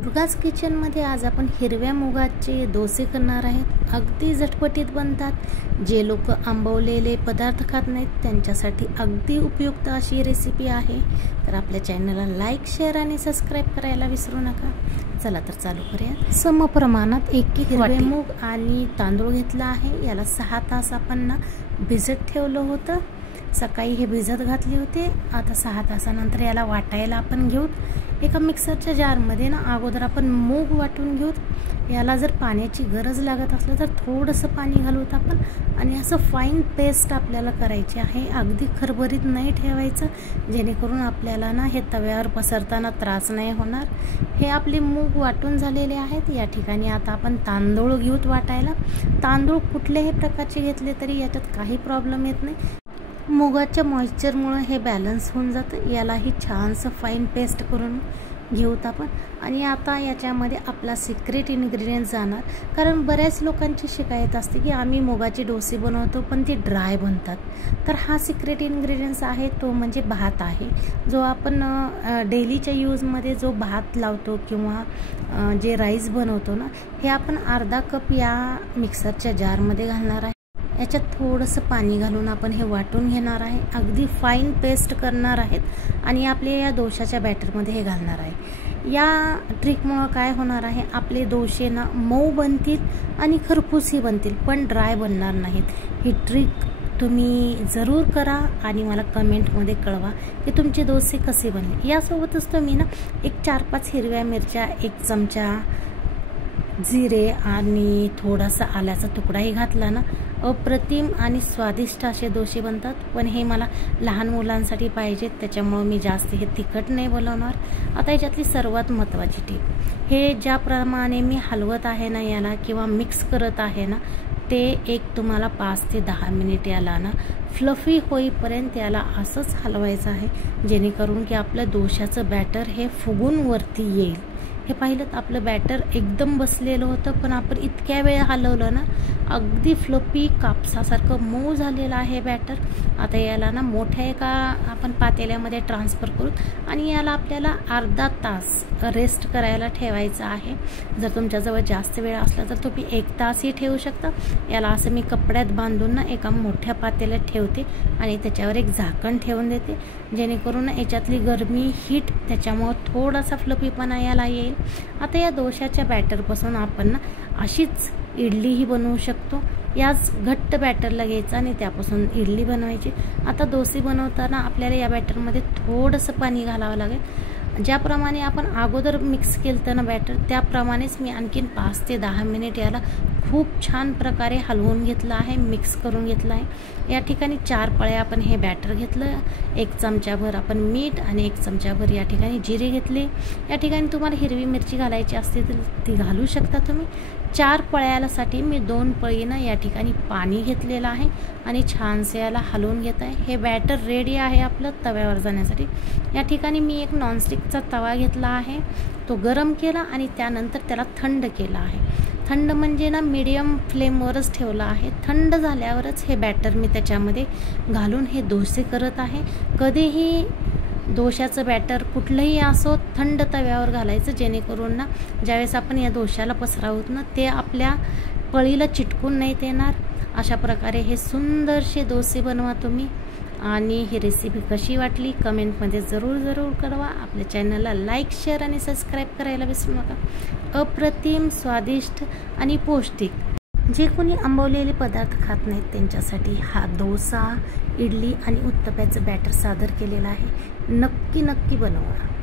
दुर्गाज किचनमध्ये आज आपण हिरव्या मुगाचे डोसे करणार आहेत। अगदी झटपटीत बनतात। जे लोक आंबवलेले पदार्थ खात नाहीत त्यांच्यासाठी अगदी उपयुक्त अशी रेसिपी आहे। तर आपल्या चॅनलला लाईक, शेअर आणि सबस्क्राइब करायला विसरू नका। चला तर चालू करूया। सम प्रमाणात एक हिरवे मूग आणि तांदूळ घेतला आहे। याला 6 तास आपण भिजत ठेवलं होतं। सकाळी हे भिजत घातले होते। आता 6 तासानंतर याला वाटायला आपण घेऊ। एका मिक्सरच्या जारमध्ये अगोदर आपण मूग वाटून घेऊ। याला जर पाण्याची गरज लागत असलं तर थोडंसं पाणी घालूत आपण आणि असं फाईन पेस्ट आपल्याला करायची आहे। अगदी खरबरीत नाही ठेवायचं, जेणेकरून आपल्याला हे तव्यावर पसरताना त्रास नाही होणार। हे आपले मूग वाटून झालेले आहेत। या ठिकाणी आता आपण तांदूळ घेऊत वाटायला। तांदूळ कुठल्याही प्रकारचे घेतले तरी याच्यात काही प्रॉब्लेम येत नाही। मुगाच्या मॉइश्चरमुळे हे बॅलन्स होऊन जातं। यालाही छानसं फाईन पेस्ट करून घेऊत आपण। आणि आता याच्यामध्ये आपला सिक्रेट इन्ग्रेडियंट जाणार, कारण बऱ्याच लोकांची शिकायत असते की आम्ही मुगाचे डोसे बनवतो पण ते ड्राय बनतात। तर हा सिक्रेट इन्ग्रेडियंट्स आहे तो म्हणजे भात आहे। जो आपण डेलीच्या यूजमध्ये जो भात लावतो किंवा जे राईस बनवतो ना, हे आपण अर्धा कप या मिक्सरच्या जारमध्ये घालणार आहे। याच्यात थोडंसं पाणी घालून आपण हे वाटून घेणार आहे। अगदी फाईन पेस्ट करणार आहेत आणि आपले या डोशाच्या बॅटरमध्ये हे घालणार आहे। या ट्रिकमुळे काय होणार आहे, आपले डोसे मऊ बनतील आणि खरपूसही बनतील, पण ड्राय बनणार नाहीत। ही ट्रिक तुम्ही जरूर करा आणि मला कमेंटमध्ये कळवा की तुमचे डोसे कसे बनले। यासोबतच तुम्ही एक 4-5 हिरव्या मिरच्या, 1 चमचा जिरे आणि थोडासा आल्याचा तुकडाही घातला ना, अप्रतिम आणि स्वादिष्ट असे डोसे बनतात। पण हे मला लहान मुलांसाठी पाहिजेत, त्याच्यामुळे मी जास्त हे तिखट नाही बनवणार। आता याच्यातली सर्वात महत्त्वाची टीप, हे ज्याप्रमाणे मी हलवत आहे ना याला किंवा मिक्स करत आहे ना, ते एक तुम्हाला 5 ते 10 मिनिट याला फ्लफी होईपर्यंत याला असंच हलवायचं आहे, जेणेकरून की आपलं डोशाचं बॅटर हे फुगून वरती येईल। हे पाहिलं तर आपलं बॅटर एकदम बसलेलं होतं, पण आपण इतक्या वेळ हलवलं ना, अगदी फ्लफी कापसासारखं मऊ झालेलं आहे बॅटर। आता याला मोठ्या एका आपण पातेल्यामध्ये ट्रान्सफर करू आणि याला आपल्याला अर्धा तास रेस्ट करायला ठेवायचं आहे। जर तुमच्याजवळ जास्त वेळ असला तर तुम्ही 1 तासही ठेवू शकता। याला असं मी कपड्यात बांधून एका मोठ्या पातेल्यात ठेवते आणि त्याच्यावर एक झाकण ठेवून देते, जेणेकरून याच्यातली गरमी हीट त्याच्यामुळे थोडासा फ्लफीपणा याला येईल। आता या डोशाच्या बॅटरपासून आपण अशीच इडलीही बनवू शकतो। याच घट्ट बॅटरला घ्यायचं आणि त्यापासून इडली बनवायची। आता डोसे बनवताना आपल्याला या बॅटरमध्ये थोडंसं पाणी घालावं लागेल। ज्याप्रमाणे आपण अगोदर मिक्स केलं ना बॅटर, त्याप्रमाणेच मी आणखीन 5 ते 10 मिनिट याला खूप छान प्रकारे हलवून घेतलं आहे, मिक्स करून घेतलं आहे। या ठिकाणी 4 पळ्या आपण हे बॅटर घेतलं। 1 चमचाभर आपण मीठ आणि 1 चमचाभर या ठिकाणी जिरे घेतले। या ठिकाणी तुम्हाला हिरवी मिरची घालायची असते तर ती घालू शकता तुम्ही। 4 पळ्यासाठी मी 2 पळीनं या ठिकाणी पाणी घेतलेलं आहे आणि छानसे याला हलवून घेत आहे। हे बॅटर रेडी आहे आपलं तव्यावर जाण्यासाठी। या ठिकाणी मी एक नॉनस्टिकचा तवा घेतला आहे, तो गरम केला आणि त्यानंतर त्याला थंड केला आहे। थंड म्हणजे मीडियम फ्लेमवरच ठेवला आहे। थंड झाल्यावरच हे बॅटर मी त्याच्यामध्ये घालून हे डोसे करत आहे। कधीही डोशाचं बॅटर कुठलंही असो थंड तव्यावर घालायचं, जेणेकरून ज्यावेळेस आपण या डोशाला पसरावत ते आपल्या पळीला चिटकून नाही येणार। अशा प्रकारे हे सुंदरसे डोसे बनवा तुम्ही। आणि ही रेसिपी कशी वाटली कमेंटमध्ये जरूर कळवा। आपल्या चॅनलला लाईक, शेअर आणि सबस्क्राईब करायला विसरू नका। अप्रतिम, स्वादिष्ट आणि पौष्टिक, जे कोणी आंबवलेले पदार्थ खात नाहीत त्यांच्यासाठी हा डोसा, इडली आणि उत्तप्याचं बॅटर सादर केलेलं आहे। नक्की बनवा।